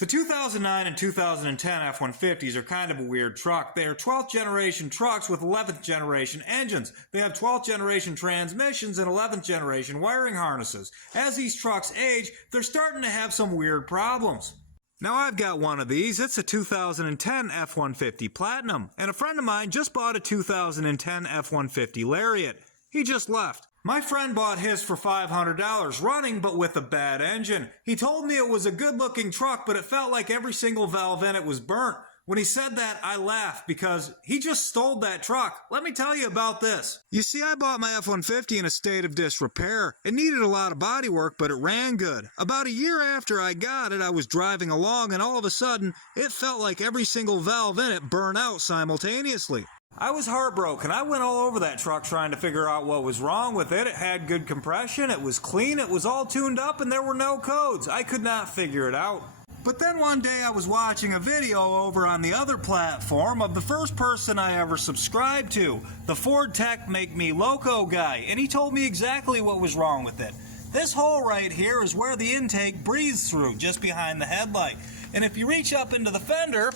The 2009 and 2010 F-150s are kind of a weird truck. They are 12th generation trucks with 11th generation engines. They have 12th generation transmissions and 11th generation wiring harnesses. As these trucks age, they're starting to have some weird problems. Now I've got one of these. It's a 2010 F-150 Platinum, and a friend of mine just bought a 2010 F-150 Lariat. He just left. My friend bought his for $500 running, but with a bad engine. He told me it was a good-looking truck, but it felt like every single valve in it was burnt. When he said that, I laughed because he just stole that truck. Let me tell you about this. You see, I bought my F-150 in a state of disrepair. It needed a lot of body work, but it ran good. About a year after I got it, I was driving along, and all of a sudden, it felt like every single valve in it burned out simultaneously. I was heartbroken. I went all over that truck trying to figure out what was wrong with it. It had good compression, it was clean, it was all tuned up, and there were no codes. I could not figure it out. But then one day I was watching a video over on the other platform of the first person I ever subscribed to, the Ford Tech Make Me Loco guy, and he told me exactly what was wrong with it. This hole right here is where the intake breathes through, just behind the headlight. And if you reach up into the fender,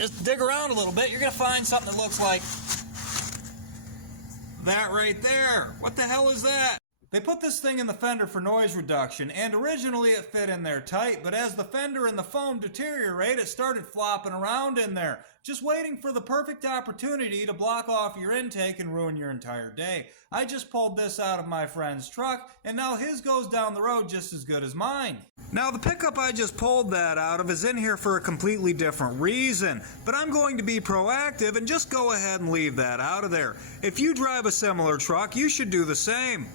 just dig around a little bit, you're going to find something that looks like that right there. What the hell is that? They put this thing in the fender for noise reduction, and originally it fit in there tight, but as the fender and the foam deteriorate, it started flopping around in there, just waiting for the perfect opportunity to block off your intake and ruin your entire day. I just pulled this out of my friend's truck, and now his goes down the road just as good as mine. Now, the pickup I just pulled that out of is in here for a completely different reason, but I'm going to be proactive and just go ahead and leave that out of there. If you drive a similar truck, you should do the same.